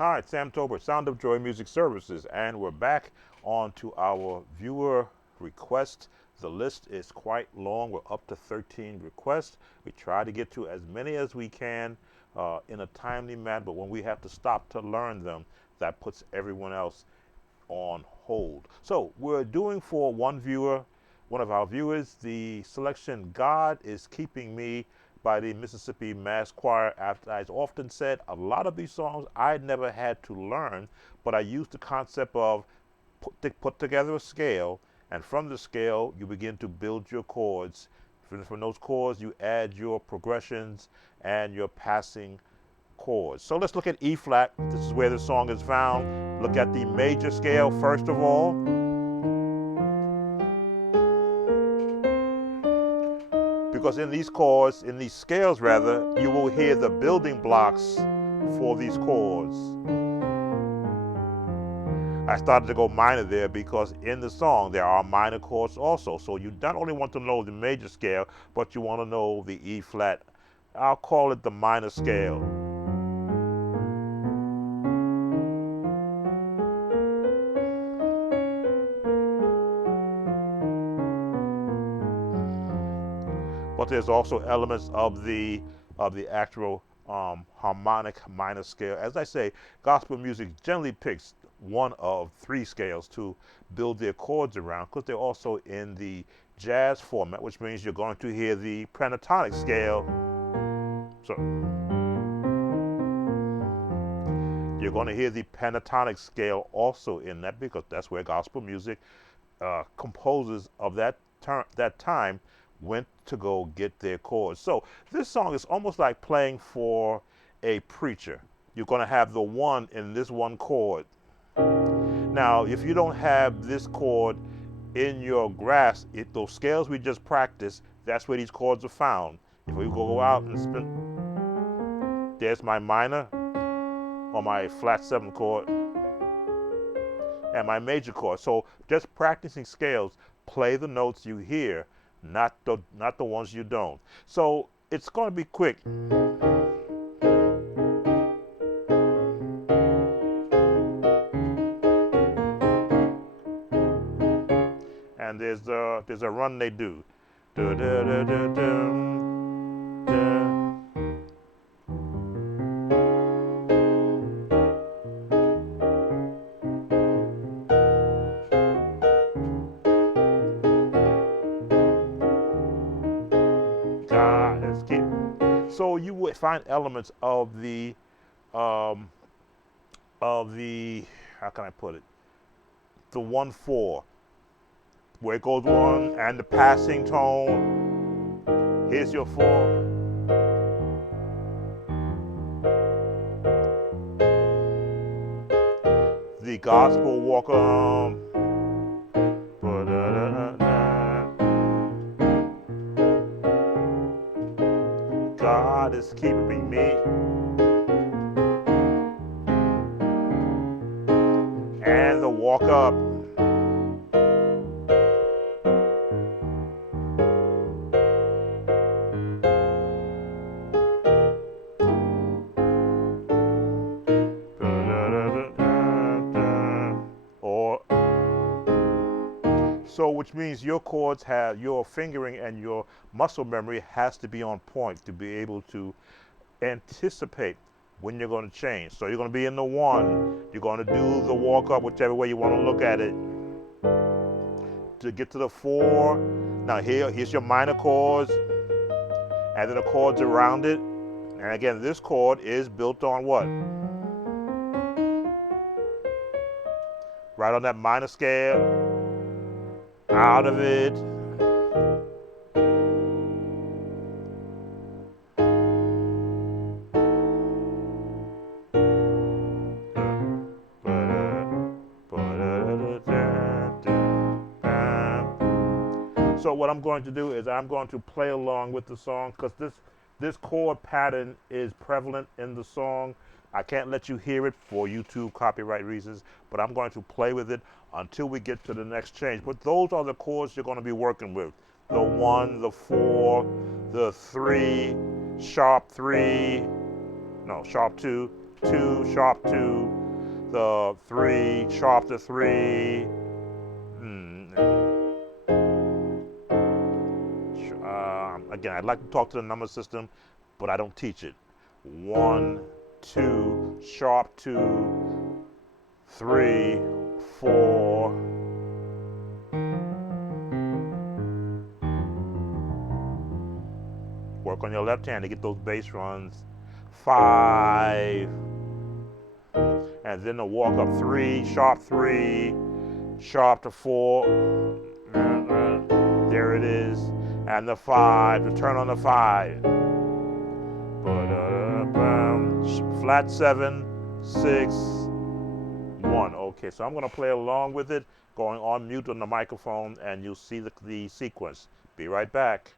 Hi, it's Sam Tolbert, Sound of Joy Music Services, and we're back on to our viewer request. The list is quite long. We're up to 13 requests. We try to get to as many as we can in a timely manner, but when we have to stop to learn them, that puts everyone else on hold. So we're doing for one of our viewers, the selection God is Keeping Me by the Mississippi Mass Choir. After I've often said, a lot of these songs I never had to learn, but I used the concept of put together a scale, and from the scale you begin to build your chords. From those chords you add your progressions and your passing chords. So let's look at E flat. This is where the song is found. Look at the major scale first of all. Because in these chords, in these scales rather, you will hear the building blocks for these chords. I started to go minor there because in the song there are minor chords also. So you not only want to know the major scale, but you want to know the E flat. I'll call it the minor scale. But there's also elements of the actual harmonic minor scale. As I say, gospel music generally picks one of three scales to build their chords around, because they're also in the jazz format, which means you're going to hear the pentatonic scale. So you're going to hear the pentatonic scale also in that, because that's where gospel music composers of that time went to go get their chords. So this song is almost like playing for a preacher. You're going to have the one in this one chord. Now, if you don't have this chord in your grasp, those scales we just practiced, that's where these chords are found. If we go out and spin, there's my minor or my flat 7 chord and my major chord. So just practicing scales, play the notes you hear, not the ones you don't. So it's going to be quick. And there's a run they do. Da, da, da, da, da. So you would find elements of the how can I put it, the 1/4, where it goes one and the passing tone. Here's your 4. The gospel walk on. God is keeping me. And the walk up. So which means your chords have, your fingering and your muscle memory has to be on point to be able to anticipate when you're going to change. So you're going to be in the 1, you're going to do the walk up, whichever way you want to look at it, to get to the 4. Now here's your minor chords, and then the chords around it. And again, this chord is built on what? Right on that minor scale. Out of it. So what I'm going to do is I'm going to play along with the song, because this chord pattern is prevalent in the song. I can't let you hear it for YouTube copyright reasons, but I'm going to play with it until we get to the next change. But those are the chords you're going to be working with. The 1, the 4, the 3, sharp 3, no, sharp 2, 2, sharp 2, the 3, sharp to 3. Again, I'd like to talk to the number system, but I don't teach it. 1, 2, sharp 2, 3, 4. Work on your left hand to get those bass runs. 5. And then the walk up 3, sharp 3, sharp to 4. There it is. And the 5, to turn on the 5. Flat 7, 6, 1. Okay, so I'm going to play along with it, going on mute on the microphone, and you'll see the sequence. Be right back.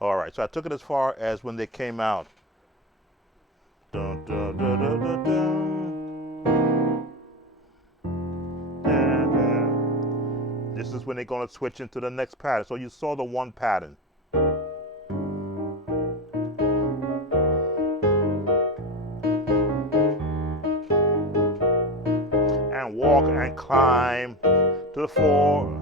All right, so I took it as far as when they came out. Dun, dun, dun, dun, dun, dun. This is when they're going to switch into the next pattern. So you saw the one pattern. And walk and climb to the 4.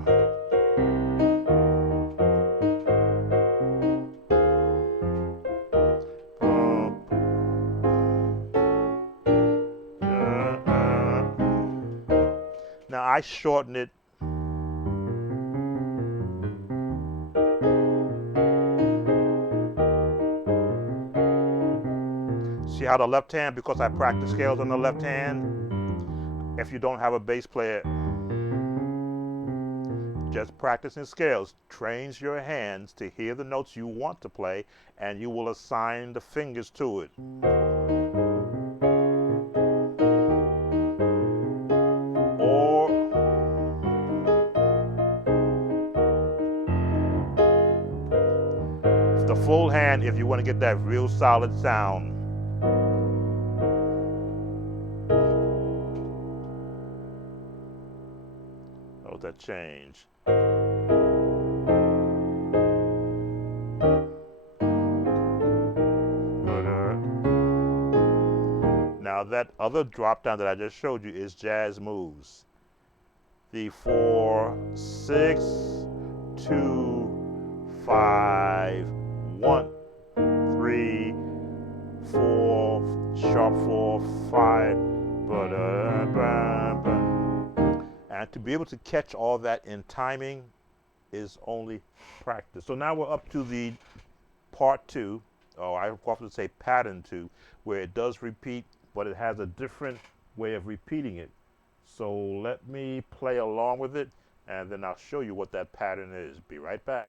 Now I shorten it. See how the left hand, because I practice scales on the left hand, if you don't have a bass player, just practicing scales trains your hands to hear the notes you want to play, and you will assign the fingers to it. Or the full hand if you want to get that real solid sound. Note that change. Now that other drop down that I just showed you is jazz moves. The 4, 6, 2, 5, 1, 3, 4, sharp 4, 5. And to be able to catch all that in timing is only practice. So now we're up to the part 2, or I often say pattern 2, where it does repeat, but it has a different way of repeating it. So let me play along with it, and then I'll show you what that pattern is. Be right back.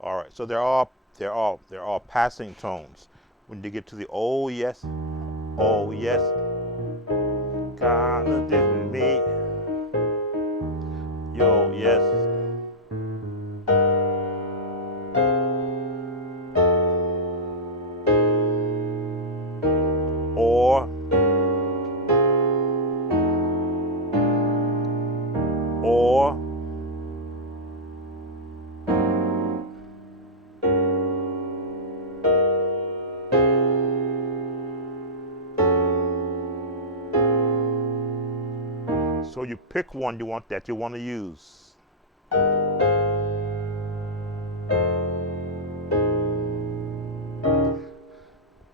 All right, so they're all passing tones. When you get to the oh yes, kinda did me, yo yes, or or so you pick one you want to use.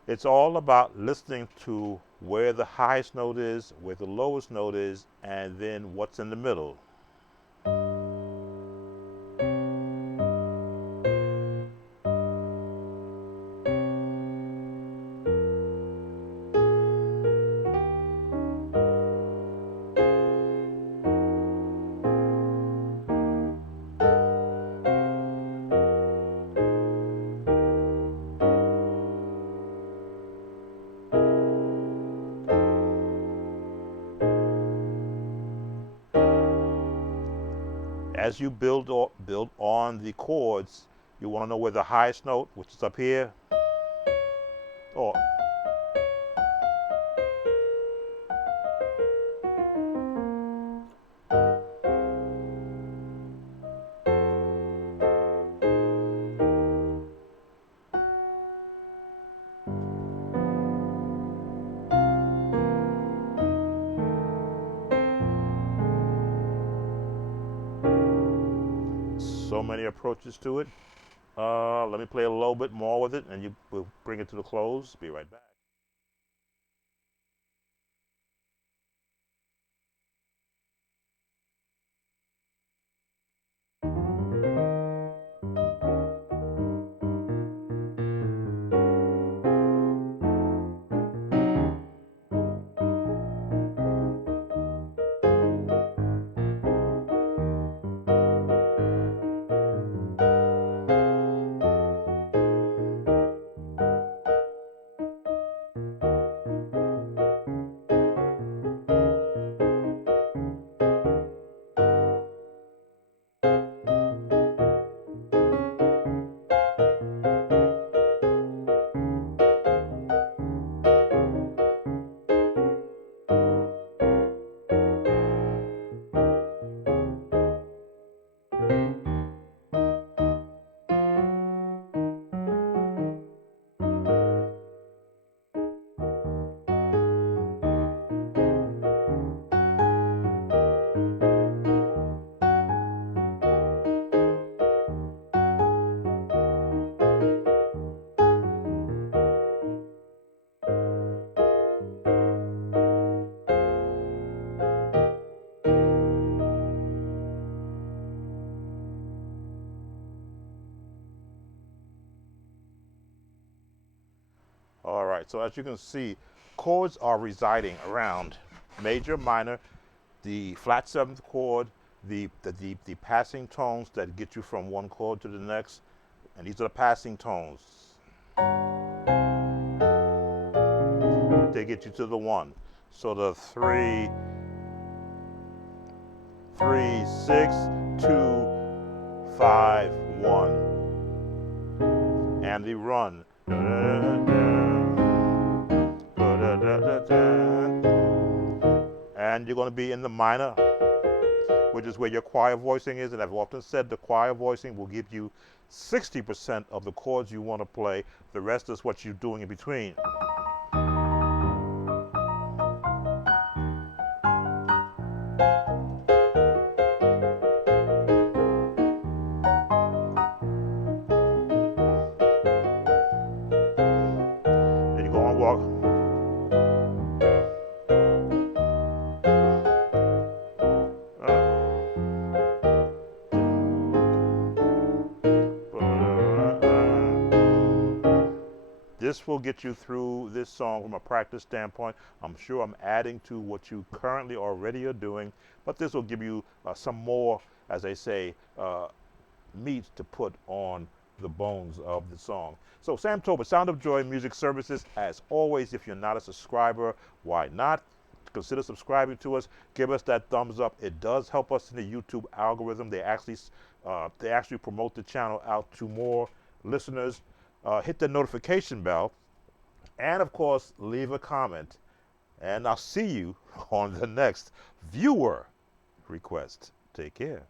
It's all about listening to where the highest note is, where the lowest note is, and then what's in the middle. As you build on the chords, you want to know where the highest note, which is up here, or so many approaches to it. Let me play a little bit more with it, and we'll bring it to the close. Be right back. right, so as you can see, chords are residing around major, minor, the flat seventh chord, the passing tones that get you from one chord to the next, and these are the passing tones. They get you to the one. So the 3, 3, 6, 2, 5, 1, and the run. And you're going to be in the minor, which is where your choir voicing is. And I've often said the choir voicing will give you 60% of the chords you want to play. The rest is what you're doing in between. Then you go on walk. This will get you through this song from a practice standpoint. I'm sure I'm adding to what you currently already are doing, but this will give you some more, as they say, meat to put on the bones of the song. So Sam Tobin, Sound of Joy Music Services. As always, if you're not a subscriber, why not? Consider subscribing to us. Give us that thumbs up. It does help us in the YouTube algorithm. They actually promote the channel out to more listeners. Hit the notification bell, and of course, leave a comment. And I'll see you on the next viewer request. Take care.